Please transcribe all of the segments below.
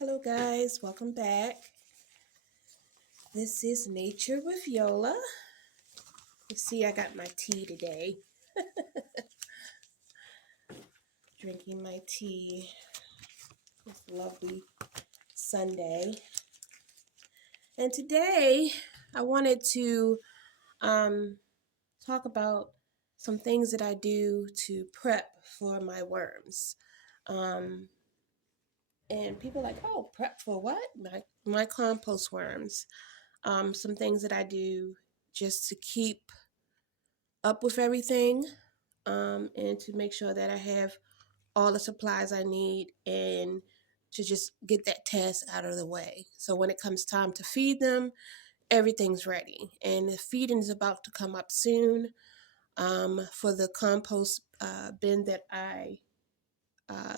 Hello guys, welcome back. This is Nature with Yola. You see I got my tea today. Drinking my tea. It's a lovely Sunday. And today I wanted to talk about some things that I do to prep for my worms. And people are like, oh, prep for what? My compost worms. Some things that I do just to keep up with everything, and to make sure that I have all the supplies I need and to just get that task out of the way. So when it comes time to feed them, everything's ready. And the feeding is about to come up soon, for the compost bin that I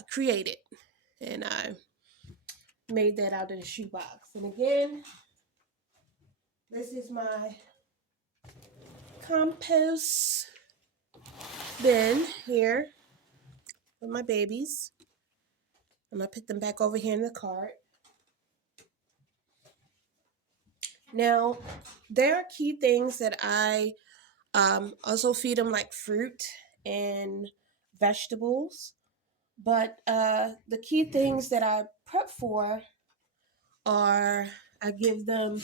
created. And I made that out of the shoebox. And again, this is my compost bin here with my babies. I'm going to put them back over here in the cart. Now, there are key things that I also feed them, like fruit and vegetables. But the key things that I prep for are I give them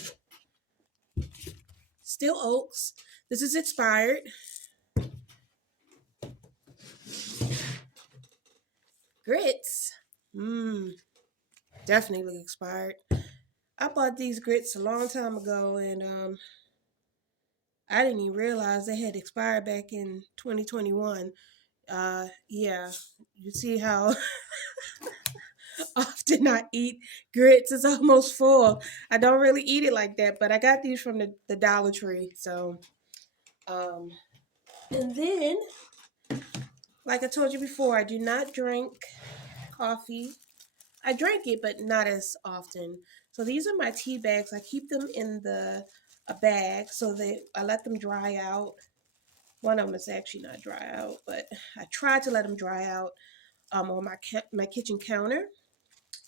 steel oaks. This is expired. Grits. Definitely expired. I bought these grits a long time ago, and I didn't even realize they had expired back in 2021. Yeah, you see how often I eat grits. It's almost full. I don't really eat it like that, but I got these from the Dollar Tree. So, um, and then, like I told you before, I do not drink coffee. I drink it, but not as often. So these are my tea bags. I keep them in a bag so that I let them dry out. One of them is actually not dry out, but I try to let them dry out on my kitchen counter.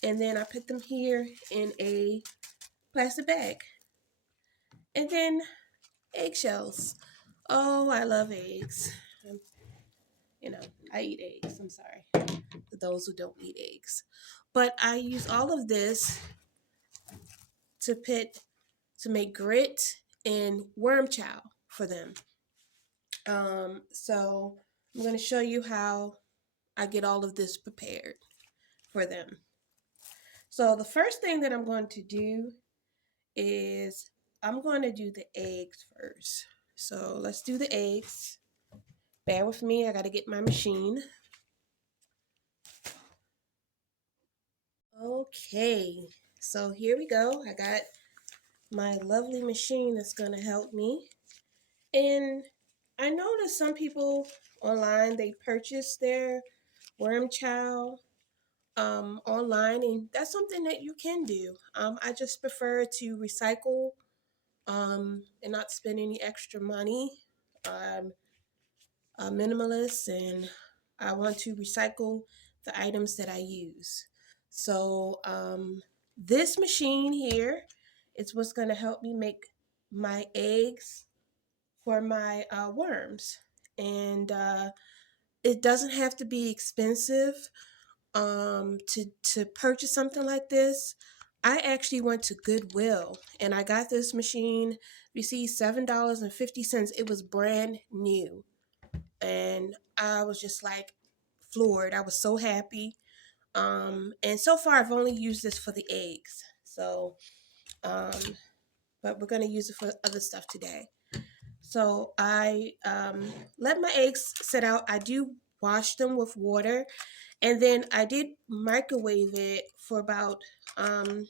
And then I put them here in a plastic bag. And then eggshells. Oh, I love eggs. Um, You know, I eat eggs. I'm sorry for those who don't eat eggs. But I use all of this to put to make grit and worm chow for them. So I'm going to show you how I get all of this prepared for them. So the first thing that I'm going to do is I'm going to do the eggs first. So let's do the eggs. Bear with me, I got to get my machine. Okay, so here we go. I got my lovely machine that's going to help me. And I know that some people online, they purchase their worm chow online, and that's something that you can do. I just prefer to recycle and not spend any extra money. I'm a minimalist, and I want to recycle the items that I use. So this machine here is what's going to help me make my eggs for my worms. And it doesn't have to be expensive to purchase something like this. I actually went to Goodwill and I got this machine. You see, $7.50. It was brand new, and I was just like floored. I was so happy. And so far, I've only used this for the eggs. So, um, but we're gonna use it for other stuff today. So I let my eggs sit out. I do wash them with water, and then I did microwave it for about 30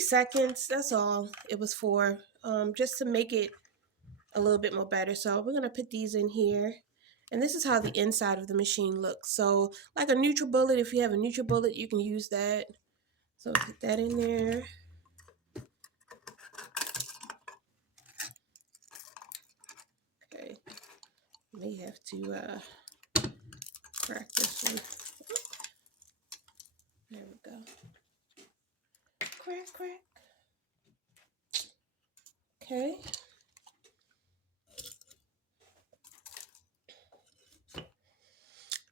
seconds. That's all it was for, just to make it a little bit more better. So we're going to put these in here. And this is how the inside of the machine looks. So like a NutriBullet, if you have a NutriBullet, you can use that. So put that in there. Okay. May have to crack this one. There we go. crack, crack. Okay.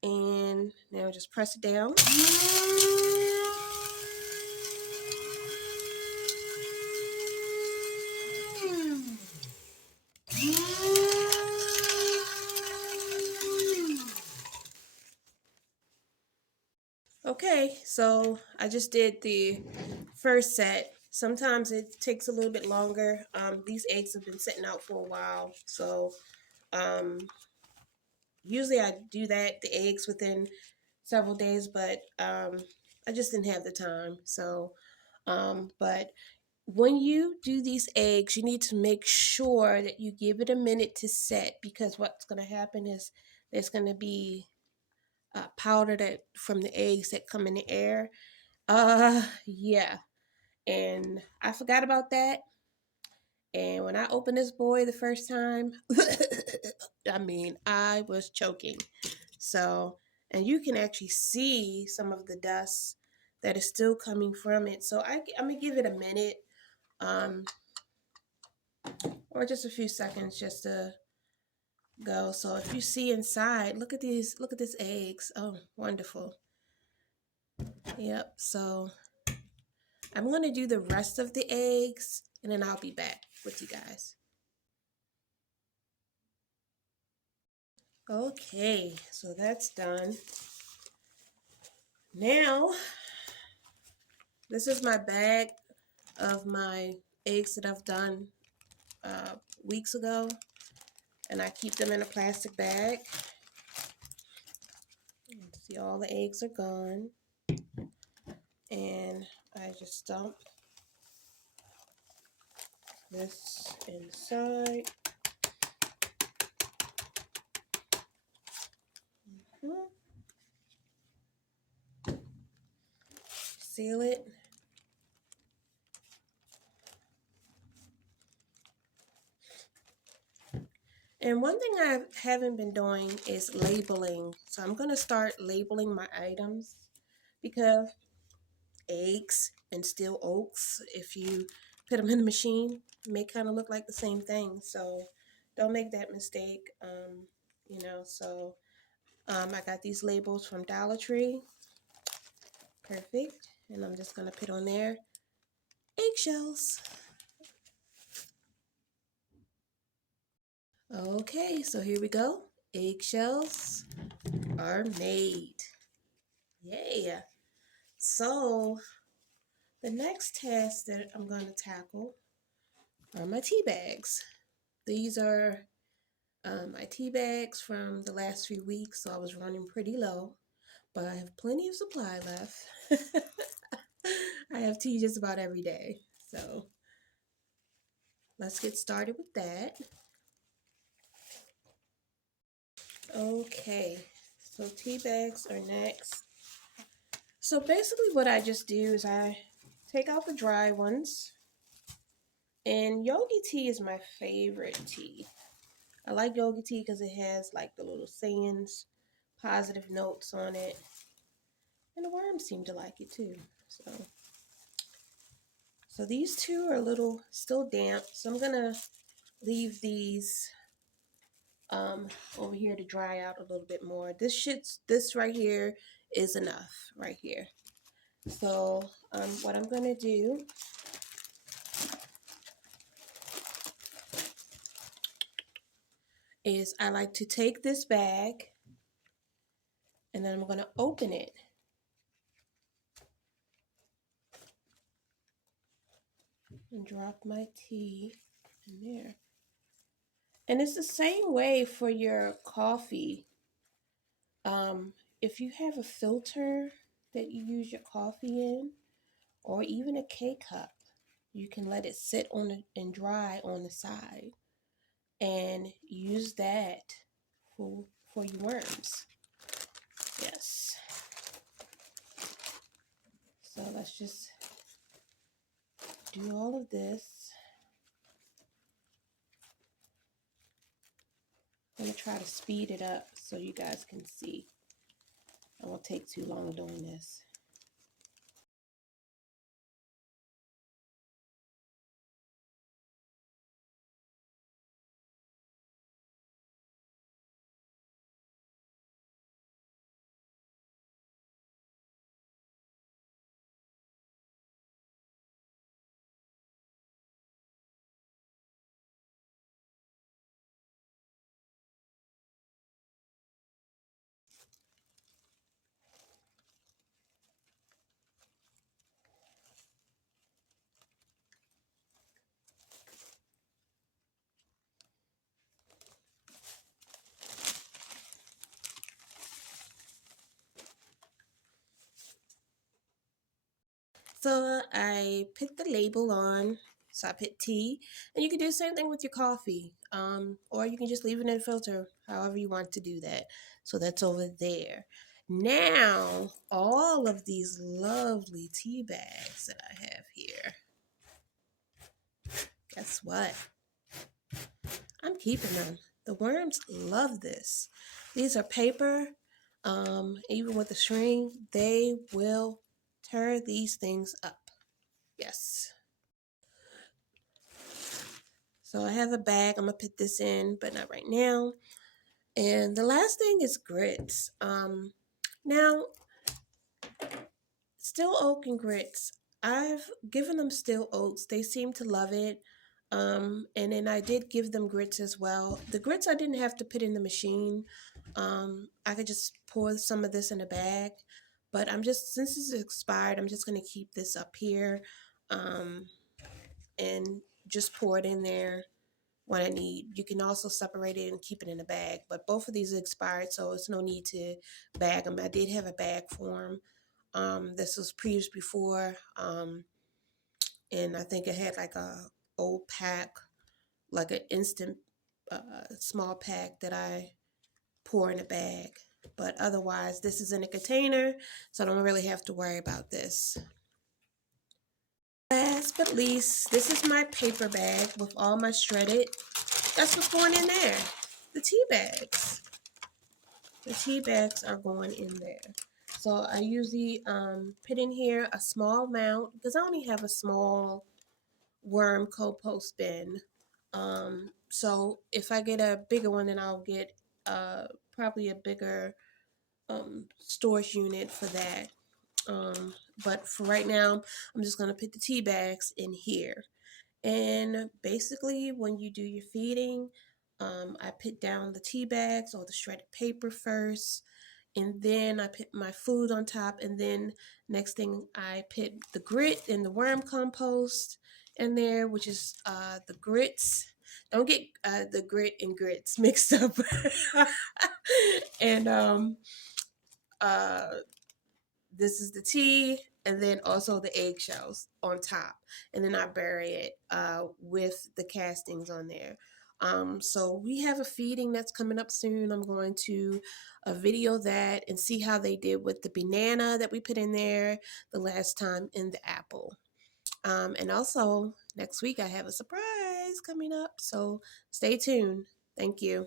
And now just press it down. Okay, so I just did the first set. Sometimes it takes a little bit longer. These eggs have been sitting out for a while, so um, usually I do the eggs within several days, but I just didn't have the time. So, but when you do these eggs, you need to make sure that you give it a minute to set, because what's going to happen is there's going to be powder that from the eggs that come in the air. Yeah. And I forgot about that. And when I opened this boy the first time, I mean, I was choking. So, and you can actually see some of the dust that is still coming from it. So I'm gonna give it a minute, um, or just a few seconds just to go. So if you see inside, look at these eggs. Oh, wonderful. Yep. So I'm gonna do the rest of the eggs, and then I'll be back with you guys. Okay, so that's done. Now, this is my bag of my eggs that I've done weeks ago, and I keep them in a plastic bag. See, all the eggs are gone, and I just dump this inside. Seal it. And one thing I haven't been doing is labeling. So I'm going to start labeling my items, because eggs and steel oaks, if you put them in the machine, may kind of look like the same thing. So don't make that mistake. So I got these labels from Dollar Tree. Perfect. And I'm just going to put on there eggshells. Okay, so here we go. Eggshells are made. Yeah. So the next task that I'm going to tackle are my tea bags. These are my tea bags from the last few weeks, so I was running pretty low, but I have plenty of supply left. I have tea just about every day, so let's get started with that. Okay, so tea bags are next. So basically what I just do is I take out the dry ones, and yogi tea is my favorite tea. I like yogi tea because it has like the little sayings, positive notes on it, and the worms seem to like it too. So these two are a little still damp, so I'm gonna leave these over here to dry out a little bit more. This right here is enough right here. So what I'm gonna do is I like to take this bag, and then I'm gonna open it. And drop my tea in there. And it's the same way for your coffee. If you have a filter that you use your coffee in, or even a K-cup, you can let it sit on and dry on the side, and use that for your worms. Yes. So let's just do all of this. I'm going to try to speed it up so you guys can see. I won't take too long doing this. So I put the label on. So I put tea, and you can do the same thing with your coffee, or you can just leave it in a filter, however you want to do that. So that's over there. Now, all of these lovely tea bags that I have here, guess what? I'm keeping them. The worms love this. These are paper. Even with the string, they will tear these things up. Yes. So I have a bag. I'm gonna put this in, but not right now. And the last thing is grits. Now still oak and grits. I've given them still oats. They seem to love it. And then I did give them grits as well. The grits I didn't have to put in the machine. I could just pour some of this in a bag. But since it's expired, I'm just gonna keep this up here, um, and just pour it in there when I need. You can also separate it and keep it in a bag. But both of these are expired, so it's no need to bag them. I did have a bag for them. This was previous before, and I think it had like a old pack, like an instant small pack that I pour in a bag. But otherwise, this is in a container, so I don't really have to worry about this. Last but least, this is my paper bag with all my shredded. That's what's going in there. The tea bags. The tea bags are going in there. So I usually put in here a small amount because I only have a small worm compost bin. So if I get a bigger one, then I'll get probably a bigger storage unit for that. But for right now, I'm just going to put the tea bags in here. And basically, when you do your feeding, I put down the tea bags or the shredded paper first, and then I put my food on top, and then next thing I put the grit and the worm compost in there, which is the grits. Don't get the grit and grits mixed up. And uh, this is the tea, and then also the eggshells on top, and then I bury it with the castings on there. So we have a feeding that's coming up soon. I'm going to video that and see how they did with the banana that we put in there the last time in the apple. And also next week I have a surprise coming up, so stay tuned. Thank you.